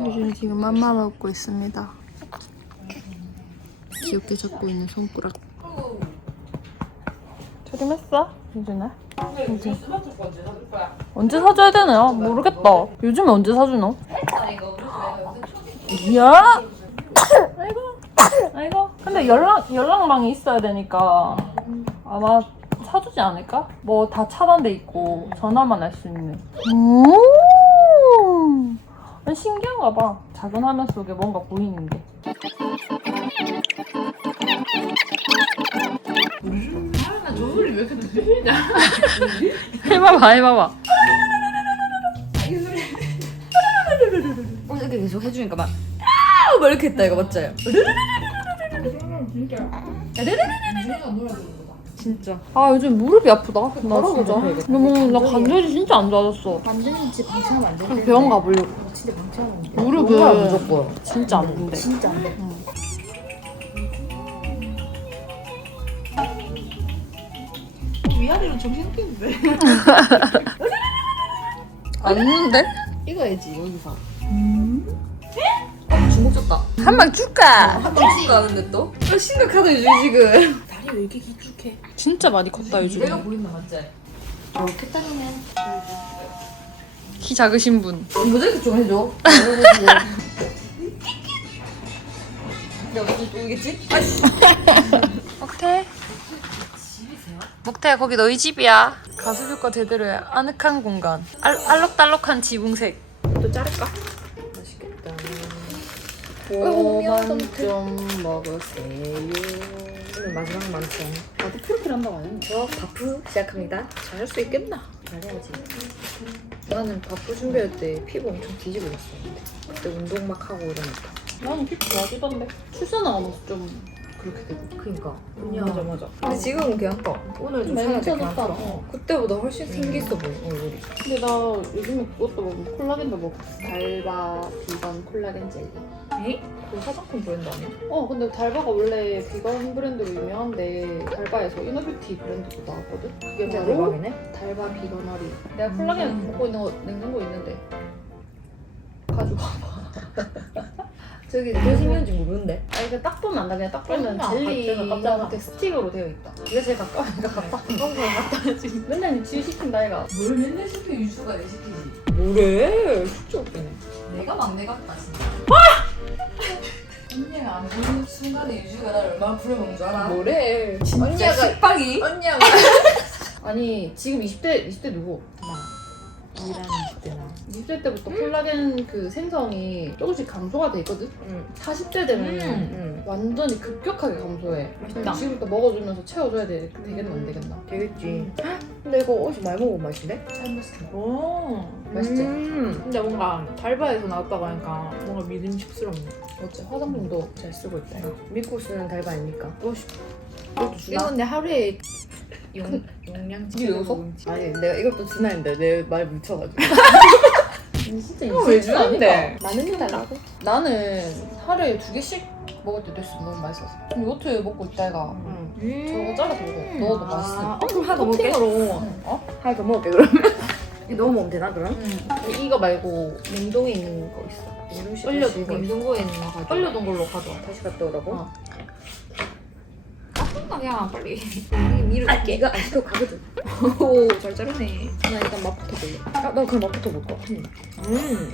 유준이 지금 맘마 먹고 있습니다. 귀엽게 잡고 있는 손가락. 조림했어? 유준아? 언제? 언제 사줘야 되나? 모르겠다. 요즘에 언제 사주노? 야! 아이고, 아이고. 근데 연락 연락망이 있어야 되니까 아마 사주지 않을까? 뭐 다 차단돼 있고 전화만 할 수 있는. 오! 신기한가 봐. 작은 화면 속에 뭔가 보이는 게. 저소리 왜 이렇게 들리냐? 해봐봐, 해봐봐. 어, 이렇게 계속 해주니까 막 아우 막 이렇게 했다 이거 맞지? 진짜 아 요즘 무릎이 아프다. 나 바로 진짜. 가자. 너무 나 관절이 진짜 안 좋아졌어. 완전히 진짜 방치하면 안 그래서 병원 가보려고. 진짜 방치하면 안 돼. 무릎은 뭐야, 무조건 진짜 안 된대. 진짜 안 돼. 위아래로 정신 없겠는데? 안 웃는데? 이거 해야지 여기서 어, 중국 줬다 한 방 줄까? 한방 줄까 근데 또? 어, 심각하다 요즘 지금 다리 왜 이렇게 길쭉해? 진짜 많이 컸다 요즘. 내가 보인다 맞지? 이렇게 따르면 키 작으신 분. 모자이크 좀 해줘 무슨 또 오겠지? 아이씨 먹태. 집이세요? 먹태야 거기 너희 집이야. 가수교과 제대로의 아늑한 공간. 알, 알록달록한 지붕색. 또 자를까? 맛있겠다 오만 좀 먹으세요. 오늘 마지막 만찬. 나도 프로필 한다고 안 했는데 저 바프 시작합니다. 잘할 수 있겠나? 잘해야지. 나는 바프 준비할 때 피부 엄청 뒤집어 졌었는데. 그때 운동 막 하고 이러니까. 나는 피부 좋아지던데 출산하고 나서 좀 그렇게 되고. 그니까. 맞아 맞아. 근데 지금은 그냥 떠 오늘 좀 많이 살짝 어. 그때보다 훨씬 생겼어 보여 얼굴이. 근데 나 요즘에 그것도 먹고 콜라겐도 먹고 달바 비건 콜라겐 젤리. 에이? 그 화장품 브랜드 아니야? 어 근데 달바가 원래 비건 브랜드로 유명한데 달바에서 이너뷰티 브랜드도 나왔거든? 그게 진짜 바로 대박이네? 달바 비건어리. 내가 콜라겐 음. 먹고 있는 거 냉장고에 있는데. 가지고 와봐 저기 몇 신년인지 모르는데? 아 이거 딱 보면 안다. 그냥 딱 보면 아, 젤리 깜짝이야. 이렇게 스틱으로 되어 있다. 이게 제일 가까우니까 갖다 가까운 거 갖다 지 맨날 지 시킨다 이가. 뭘 맨날 시켜 유주가 내 시키지? 뭐래? 진짜 웃기네. 내가 막내 같다 진짜. 언니가 안 보는 순간에 유주가 나를 얼마나 부려먹는 줄 알아? 뭐래? 언니가 식빵이? 언니가 아니 지금 20대 20대 누구? 일하는 때나 20대 때부터 콜라겐 그 생성이 조금씩 감소가 돼 있거든 응 40대 되면 응. 완전히 급격하게 감소해 맛있다. 지금부터 먹어주면서 채워줘야 돼 되겠나 안 되겠나 되겠지 근데 이거 어디서 많이 먹어본 맛인데? 잘 맛있어 오. 맛있지? 음. 근데 뭔가 달바에서 나왔다고 하니까 뭔가 믿음직스럽네 어째 화장품도 잘 쓰고 있다 이거 믿고 쓰는 달바 아닙니까? 오씨 이것도 주나? 이건 내 하루에 용, 용량 이게 여기서? 아니 내가 이것도 주나 했는데 내 말 묻혀가지고. 진짜 이거 왜 주는데? 많은 게 달라고? 나는 하루에 두 개씩 먹을 때도 있어. 너무 맛있어서. 그럼 요트 먹고 있다 이가. 저거 잘라서 먹어. 넣어도 맛있어. 어, 그럼 하나 더 먹을게. 토핑으로. 어? 하나 더 먹을게 그러면. 이거 넣어 먹으면 되나 그럼? 응. 이거 말고 냉동에 있는 거 있어. 얼려둔 거 있어 냉동고에 넣어가지고 얼려둔 걸로 가져와. 다시 갔다 오라고? 어. 야 빨리 미를 아, 얘가 안 시켜 가거든 오잘 자르네 나 일단 맛부터 볼래 아, 나 그럼 맛부터 볼까? 음.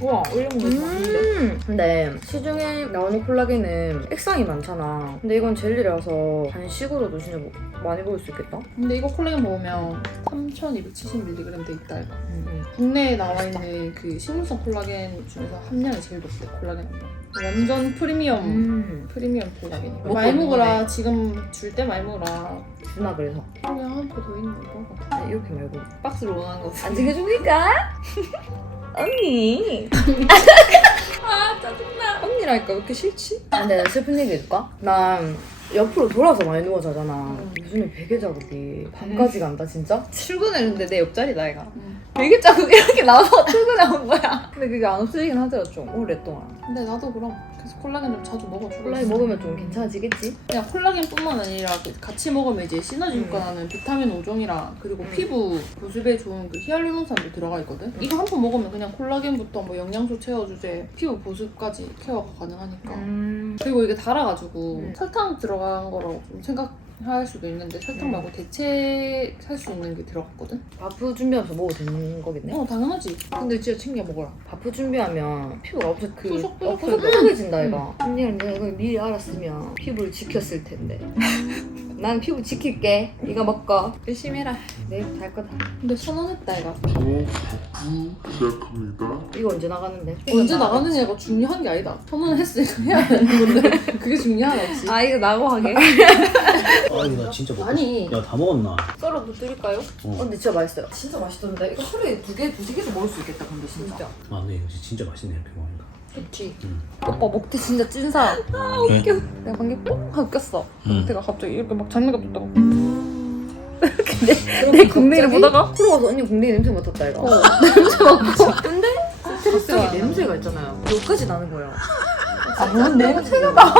우와 얼려먹는 거 맛있는데? 음. 근데 시중에 나오는 콜라겐은 액상이 많잖아. 근데 이건 젤리라서 간식으로도 진짜 뭐- 많이 먹을 수 있겠다. 근데 이거 콜라겐 먹으면 3270mg 돼 있다 이거 음. 국내에 나와 있는 그 식물성 콜라겐 중에서 함량이 제일 높대 콜라겐 완전 프리미엄 음. 프리미엄 콜라겐 먹고 많이 있는 먹어라 거네. 지금 줄 때 많이 먹어라 주나 그래서. 그냥 한포더 있는 거 아, 이렇게 말고. 박스로 원하는 거안 챙겨줍니까? 언니. 아 짜증나 언니라니까 왜 이렇게 싫지? 근데 나 슬픈 얘기 해줄까? 난 옆으로 돌아서 많이 누워 자잖아. 요즘에 베개 자국이 밤까지 간다 진짜? 출근했는데 내 옆자리다 얘가. 베개 자국 이렇게 나와서 출근하는 거야. 근데 그게 안 없어지긴 하더라 좀 오랫동안. 근데 나도 그럼 그래서 콜라겐 좀 자주 먹어주고 콜라겐 있어. 먹으면 좀 괜찮아지겠지? 그냥 콜라겐뿐만 아니라 그 같이 먹으면 이제 시너지 음. 효과 나는 비타민 5종이랑 그리고 음. 피부 보습에 좋은 그 히알루론산도 들어가 있거든. 이거 한 번 먹으면 그냥 콜라겐부터 뭐 영양소 채워주제, 피부 보습까지 케어가 가능하니까. 음. 그리고 이게 달아가지고 음. 설탕 들어간 거라고 좀 생각 할 수도 있는데 설탕 음. 말고 대체할 수 있는 게 들어갔거든. 바프 준비하면서 먹어도 되는 거겠네? 어 당연하지. 근데 진짜 챙겨 먹어라. 바프 준비하면 피부가 엄청 그 푸석푸석해져. 어, 푸석푸석해진다 이거. 언니랑 내가 이걸 미리 알았으면 피부를 지켰을 텐데. 난 피부 지킬게. 네가 먹고 열심히 해라. 내일 잘 거다. 근데 선언했다 얘가. 바로 바꾸 시작합니다. 이거 언제 나가는데? 언제 나가느냐가 중요한 게 아니다. 선언을 했으니까 해야 되는 건데 그게 중요하지. 아 이거 나고 하게. 아니 나 진짜 먹고 아니. 싶- 야, 다 먹었나? 썰어 부드릴까요? 어. 근데 진짜 맛있어요. 진짜 맛있던데 이거 하루에 두 개, 두세 개도 먹을 수 있겠다 근데 진짜. 아 근데 이거 진짜 맛있네 이렇게 먹으니까 그치. 음. 오빠 먹태 진짜 찐 사람 아 웃겨 내가 방금 뽕 하고 꼈어 음. 먹태가 갑자기 이렇게 막 장난감 줬다고 내 국내를 보다가? 프로 가서 언니 국내 냄새 맡았다 이거. 어 냄새 맡고 근데 갑자기 냄새가 있잖아요. 여기까지 나는 거예요. 아뭔 냄새가 나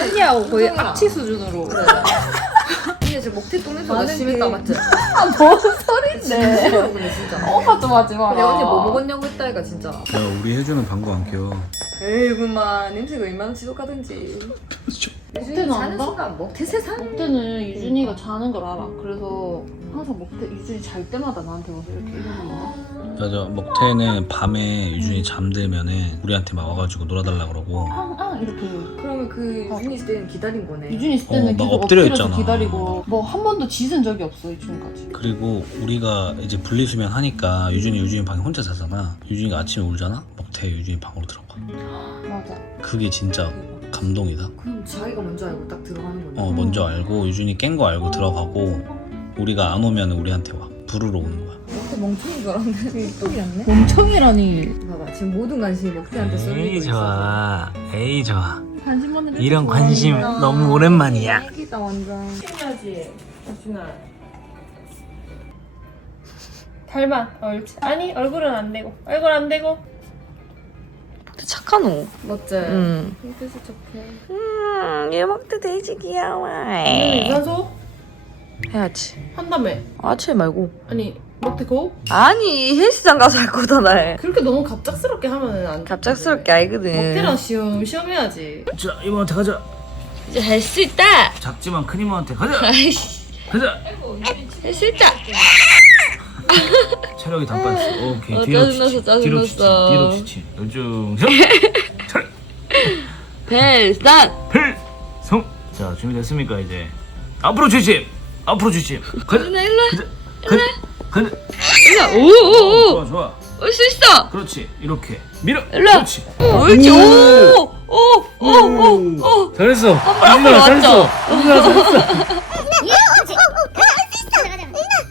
언니하고 거의 악취 수준으로 그래. 언니 지금 목태 똥 냄새 가 많은 심했다 게- 맞지? 아 뭔 소린데 근데 진짜. 오빠 좀 하지 마 근데 언니 뭐 먹었냐고 했다 이가 진짜. 야 우리 해주는 방구 안 껴. 에이구만 냄새가 얼마나 지독하든지. 목태는 사는 안다? 순간 목태 세상. 먹태는 유준이가 자는 걸 알아. 그래서 항상 먹태 유준이 잘 때마다 나한테 와서 이렇게 이러는 거야. 맞아 먹태는 밤에 유준이 잠들면은 우리한테 막 와가지고 놀아달라 그러고 앙앙 이렇게. 그러면 그 유준이 있을 때는 기다린 거네. 유준이 있을 때는 어, 막 계속 엎드려 엎드려 서 있잖아. 기다리고 뭐 한 번도 짖은 적이 없어 유준까지. 그리고 우리가 이제 분리수면 하니까 유준이 유준이 방에 혼자 자잖아 유준이가 아침에 울잖아 먹태 유준이 방으로 들어가 맞아. 그게 진짜 감동이다 그럼 자기가 먼저 알고 딱 들어가는 거네. 어 먼저 알고 유준이 깬 거 알고 들어가고 우리가 안 오면 우리한테 와 부르러 오는 거야 멍청인 줄 알았는데 똥이었네. 멍청이라니. 봐봐 지금 모든 관심이 목태한테 쏠리고 에이 있어. 좋아 에이 좋아 관심만 해도 이런. 관심 너무 오랜만이야 애기다 완전. 해야지 유준아 닮아 옳지 아니 얼굴은 안 되고 얼굴 안 되고 착한 옷. 맞지? 응. 핑크색 착해 음, 얘 먹태 돼지 귀여워. 유산소 해야지. 한다며 아침 말고. 아니 먹태 고? 아니 헬스장 가서 할 나. 그렇게 너무 갑작스럽게 하면 안 갑작스럽게 알거든. 먹태랑 시험 시험 해야지 자 이모한테 가자 이제 할 수 있다. 작지만 큰 이모한테 가자 아이씨. 가자 할 수 있다. 체력이 단빠졌어 오케이 어, 뒤로 짜증났어, 치치 뒤로 치치 짜증났어. 뒤로 치치 요즘 헬산. 필성 자 준비됐습니까 이제 앞으로 주심 앞으로 주심 가자 일로 일로 가자 가자 일로. 오오오. 좋아 좋아 올 수 있어. 그렇지 이렇게 밀어 일로. 그렇지 옳지. 오. 오오오 오. 잘했어 앞으로 왔죠.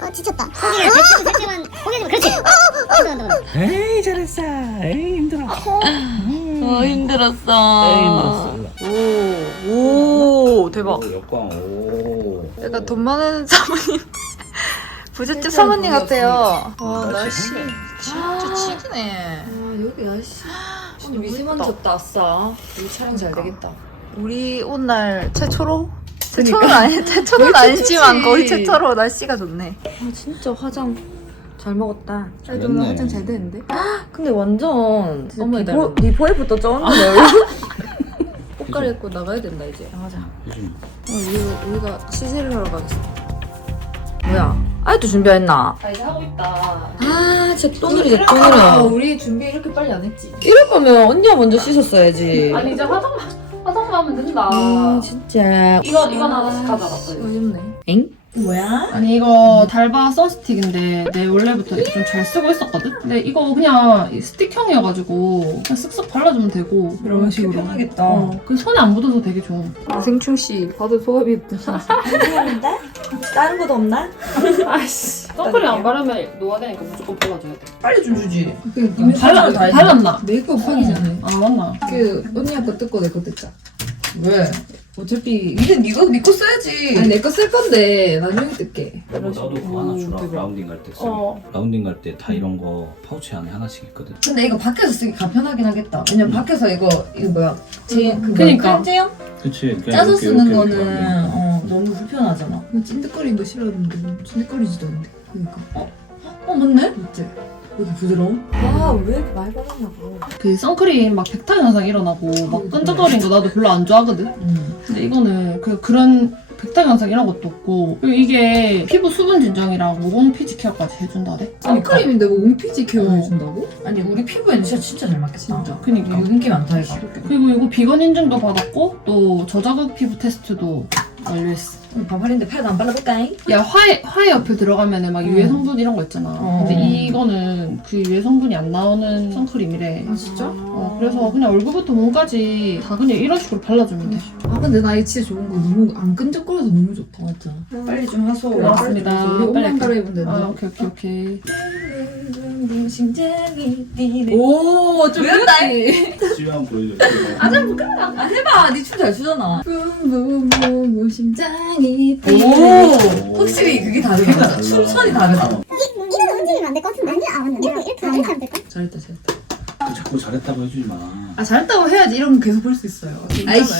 어, 지쳤다. 고개를 대충 살짝만 고개 좀 그렇지. 어, 어, 어, 어. 에이 잘했어 에이 힘들어 어 힘들었어. 에이 힘들었어 오. 오 대박. 오, 역광 오 약간 돈 많은 사모님. 부잣집 사모님 같아요. 와 날씨 진짜 치기네. 아 여기 날씨 오늘 미세먼지 없다 아싸. 우리 촬영 잘 되겠다. 우리 오늘 최초로? 최초는 아니 최초는 아니지만 거의 최초로 날씨가 좋네. 아 진짜 화장 잘 먹었다. 잘 됐네. 화장 잘 되는데? 근데 완전 어머, 비포, 비포에부터 쩌는데 얼굴. 옷 갈아 입고 나가야 된다 이제. 맞아. 요즘 어, 우리, 우리가 시세를 하러 가겠어. 뭐야? 아직도 준비했나? 아 이제 하고 있다 아, 진짜 또 느리다, 또 느려. 우리 준비 이렇게 빨리 안 했지 이럴 거면 언니가 먼저 씻었어야지. 아니 이제 화장만 화장만 하면 된다 음, 진짜. 이거 이건 하나씩 가져갔어. 어렵네. 엥? 아니 이거 달바 선스틱인데 내 원래부터 좀 잘 쓰고 있었거든? 근데 이거 그냥 이 스틱형이어가지고 그냥 쓱쓱 발라주면 되고 이런 식으로 편하겠다. 어, 그 손에 안 묻어서 되게 좋아 생충 씨, 봐도 소화비 괜찮은데? 다른 것도 없나? 아이씨 선크림 안 바르면 노화되니까 무조건 발라줘야 돼 빨리 좀 주지. 발라, 발랐나? 메이크업 하기 전에. 아 맞나? 그 언니가 거 뜯고 내거 뜯자. 왜? 어차피 이제 니가 니거 써야지. 아니 내 거 쓸 건데 나중에 뜰게. 나도 그거 하나 주라 라운딩 갈 때 쓰. 어. 라운딩 갈 때 다 이런 거 파우치 안에 하나씩 있거든. 근데 이거 밖에서 쓰기 간편하긴 하겠다. 왜냐면 밖에서 이거 이거 뭐야? 제 그, 그니까. 제형 그치. 짜서 쓰는 거는 어, 너무 불편하잖아. 찐득거리는 거 싫어하는데 뭐 찐득거리지도 않는데. 그니까. 어? 어 맞네? 맞지? 왜 이렇게 부드러워? 와왜 이렇게 많이 발랐냐고. 그 선크림 막 백탁 현상 일어나고 막 끈적거리는 거 나도 별로 안 좋아하거든. 음. 근데 이거는 그 그런 백탁 현상 이런 것도 없고 그리고 이게 피부 수분 진정이랑 모공 피지 케어까지 해준다래. 선크림인데 뭐 웅피지 케어 어. 해준다고? 아니 우리 피부에는 진짜 진짜 잘 맞겠다. 진짜. 그니까. 인기 많다 이거. 그리고 이거 비건 인증도 받았고 또 저자극 피부 테스트도 완료했어. 음, 반팔인데 팔도 안 발라볼까잉? 야 화해 화해 옆에 들어가면은 막 유해 성분 이런 거 있잖아. 어. 근데 이거는 그 유해 성분이 안 나오는 선크림이래. 아 진짜? 어, 그래서 그냥 얼굴부터 몸까지 다 그냥 이런 식으로 발라주면 돼. 아 근데 나 이거 진짜 좋은 거 너무 안 끈적거려서 너무 좋다. 맞죠? 빨리 좀 하소. 고맙습니다. 우리 옷만 빨리. 갈아입으면 된다. 아 오케이 오케이 오케이. 오, 좀 배웠다. 지금 한번 보여줘. 아, 좀 해봐. 아, 해봐. 니 춤 잘 추잖아. 붐붐붐붐 심장이 오, 확실히 그게 다르다. 춤선이 다르다. 이거는 움직이면 안 될 것 같은데 아니야 아 맞네 이렇게 이렇게 이렇게 하면 될까? 잘했다, 잘했다. 자꾸 잘했다고 해주지 마. 아, 잘했다고 해야지. 이런 거 계속 볼 수 있어요. 아이씨.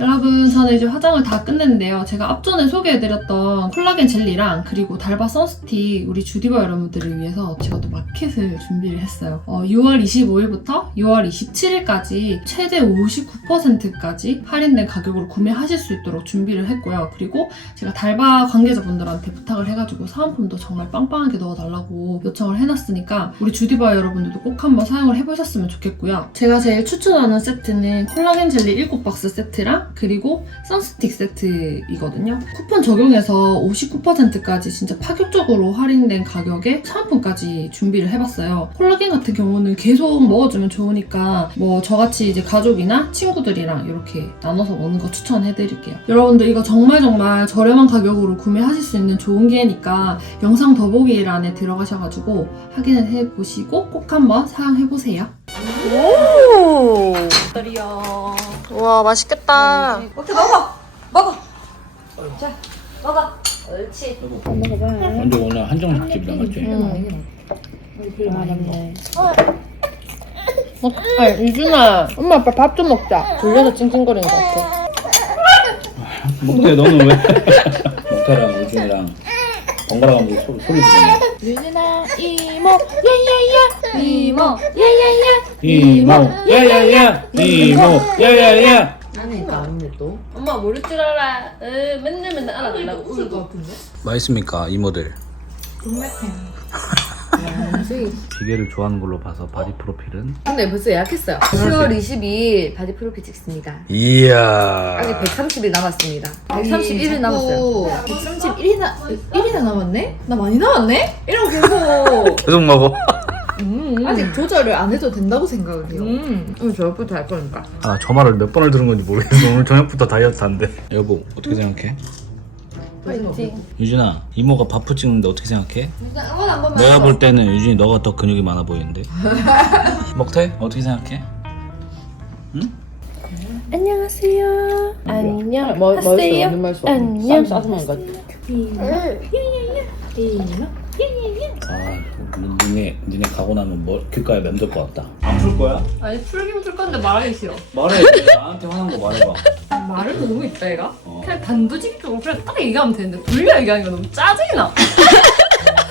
여러분 저는 이제 화장을 다 끝냈는데요. 제가 앞전에 소개해드렸던 콜라겐 젤리랑 그리고 달바 선스틱 우리 주디버 여러분들을 위해서 제가 또 마켓을 준비를 했어요. 어, 6월 25일부터 6월 27일까지 최대 59%까지 할인된 가격으로 구매하실 수 있도록 준비를 했고요. 그리고 제가 달바 관계자분들한테 부탁을 해가지고 사은품도 정말 빵빵하게 넣어달라고 요청을 해놨으니까 우리 주디바 여러분들도 꼭 한번 사용을 해보셨으면 좋겠고요. 제가 제일 추천하는 세트는 콜라겐 젤리 7박스 세트랑 그리고 선스틱 세트이거든요. 쿠폰 적용해서 59%까지 진짜 파격적으로 할인된 가격에 사은품까지 준비를 해봤어요. 콜라겐 같은 경우는 계속 먹어주면 좋으니까 뭐 저같이 이제 가족이나 친구들이랑 이렇게 나눠서 먹는 거 추천해드릴게요. 여러분들 이거 정말 정말 저렴한 가격으로 구매하실 수 있는 좋은 기회니까 영상 더보기란에 들어가셔가지고 확인을 해보시고 꼭 한번 사용해보세요. 와, 맛있겠다. 오케이, 먹어. 먹어. 자 먹어. 옳지. 완전 오늘 한정식 집이다 맞지? 아, 유준아, 엄마 아빠 밥 좀 먹자. 졸려서 찡찡거리는 것 같아. 목태 너는 왜? 목태랑 우준이랑 번갈아 가면서 소, 소리 지르냐? 유준아, 이모, 야야야, 이모, 야야야. 이모 야야야 이모 야야야 아니까 아닌데 또. 엄마 모를 줄 알아. 으, 맨날 맨날 알아달라고 울고. 맛있습니까 이모들? 아, 기계를 좋아하는 걸로 봐서 바디 프로필은 근데 벌써 예약했어요. 10월 22일 바디 프로필 찍습니다. 이야 아직 130일 남았습니다. 131일 남았어요. 131일이나 1이나 남았네? 나 많이 남았네? 이러고 계속 계속 먹어 아직 조절을 안 해도 된다고 생각을 해요. 음. 오늘 저녁부터 할 거니까. 아 저 말을 몇 번을 들은 건지 모르겠어 오늘 저녁부터 다이어트 한대 여보 어떻게 생각해? 파이팅. 유준아 이모가 바프 찍는데 어떻게 생각해? 일단 응원 한 번만. 내가 해줘. 볼 때는 유준이 너가 더 근육이 많아 보이는데 먹태 어떻게 생각해? 안녕하세요. 안녕. 뭐, 하세요. 말씀. 안녕. 아 니네 니네 가고 나면 뭐 귓가에 맴돌 것 같다 안 풀 거야? 아니 풀긴 풀 건데 말하기 싫어. 말해 나한테 화난 거 말해봐 말을 너무 있다 얘가. 어. 그냥 단도직입적으로 그냥 딱 얘기하면 되는데 돌려 얘기하는 거 너무 짜증이 나.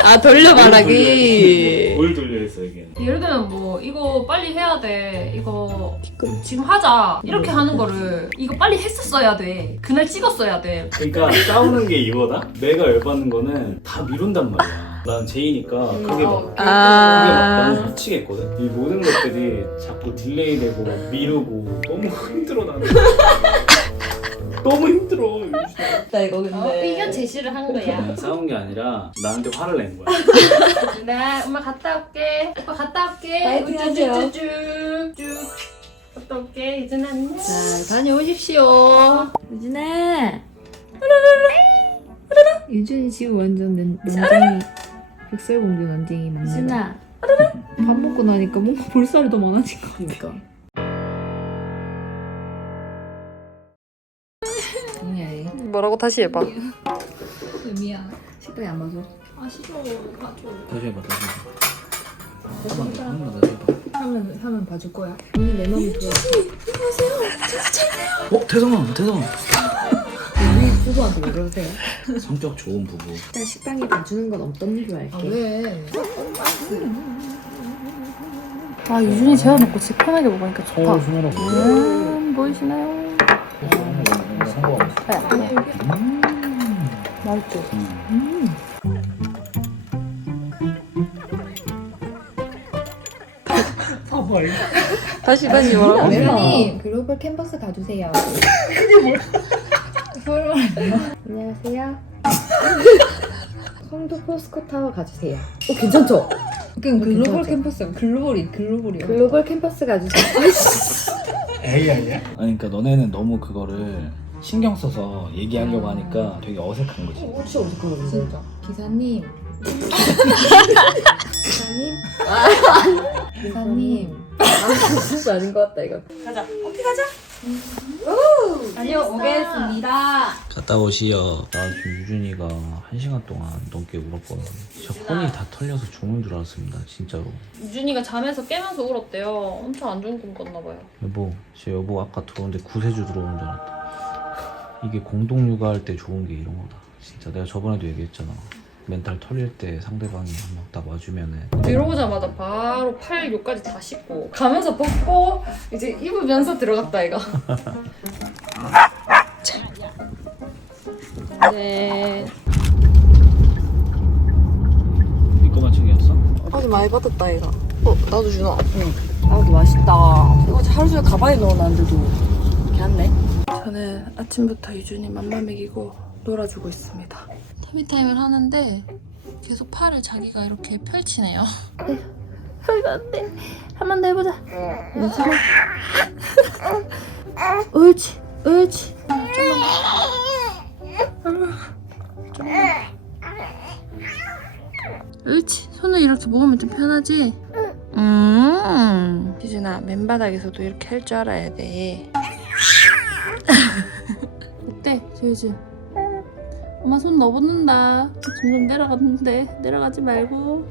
아 돌려 말하기. 뭘 돌려 했어 이게 예를 들면 뭐 이거 빨리 해야 돼. 이거 지금 하자. 이렇게 하는 거를 이거 빨리 했었어야 돼. 그날 찍었어야 돼. 그러니까 싸우는 게 이거다? 내가 열받는 거는 다 미룬단 말이야. 난 제이니까 그게 막, 그게 막 너무 미치겠거든? 이 모든 것들이 자꾸 딜레이 되고 막 미루고 너무 힘들어 나는. 너무 힘들어. 나 이거 근데. 의견 제시를 한 거야. 싸운 게 아니라 나한테 화를 낸 거야. 네, 엄마 갔다 올게. 오빠 갔다 올게. 파이팅 하세요. 쭉쭉쭉쭉. 갔다 올게. 이제 안녕. 자 다녀오십시오. 유진아. 유진이 지금 완전 난- 난쟁이 백설 공주 난쟁이 맞나? 유진아 밥 먹고 나니까 뭔가 볼살이 더 많아진 것 같아. 그러니까. 뭐라고 다시 해봐. 미안. 식감이 안 맞아. 다시 해봐 다시 해봐 한번 더, 한번 더 다시 해봐 하면 하면 봐줄 거야. 오늘 내 마음이 좋아. 어? 태성아 태성아 부부한테 왜 그러세요? 성격 좋은 부부 일단 식당에 봐주는 건 없던 일로 할게. 아 왜? 아 유준이 재워놓고 집 편하게 먹으니까 좋다. 소멸하고 음 보이시나요? 성공하고 네. 맛있죠? 다시 다시 뭐라고? 매님 글로벌 캔버스 가주세요. 안녕하세요. 송도 포스코 타워 가주세요. 어 괜찮죠? 그럼 글로벌 괜찮죠? 캠퍼스 글로벌이 글로벌이야. 글로벌 캠퍼스 가주세요. 에이 아니야? 아니 그러니까 너네는 너무 그거를 신경 써서 얘기하려고 하니까 되게 어색한 거지 혹시 어떡한 거지? 진짜. 기사님. 기사님? 기사님. 아 진짜 아닌 것 같다 이거. 다녀 오겠습니다. 갔다 오시오. 나 지금 유준이가 한 시간 동안 넘게 울었거든. 진짜 혼이 다 털려서 죽는 줄 알았습니다 진짜로. 유준이가 잠에서 깨면서 울었대요. 엄청 안 좋은 꿈 꿨나 봐요. 여보 제 여보 아까 들어오는데 구세주 들어오는 줄 알았다. 이게 공동 육아할 때 좋은 게 이런 거다. 진짜 내가 저번에도 얘기했잖아 멘탈 털릴 때 상대방이 한번딱 와주면은 들어오자마자 바로 팔 요까지 다 씻고 가면서 벗고 이제 입으면서 들어갔다 이거. 네. 이거 맞추기였어? 아주 많이 받았다 이거. 어 나도 주나? 응. 아 이거 맛있다. 이거 하루 종일 가방에 넣어놨는데도 괜찮네. 저는 아침부터 유준이 맘마 먹이고 놀아주고 있습니다. 태미타임을 하는데 계속 팔을 자기가 이렇게 펼치네요. 이거 안 돼. 한 번 더 해보자. 옳지, 옳지. 좀만. 좀만. 옳지. 손을 이렇게 모으면 좀 편하지? 음. 유준아, 맨바닥에서도 이렇게 할 줄 알아야 돼. 어때, 제이지? 엄마 손 넣어붙는다. 점점 내려갔는데 내려가지 말고.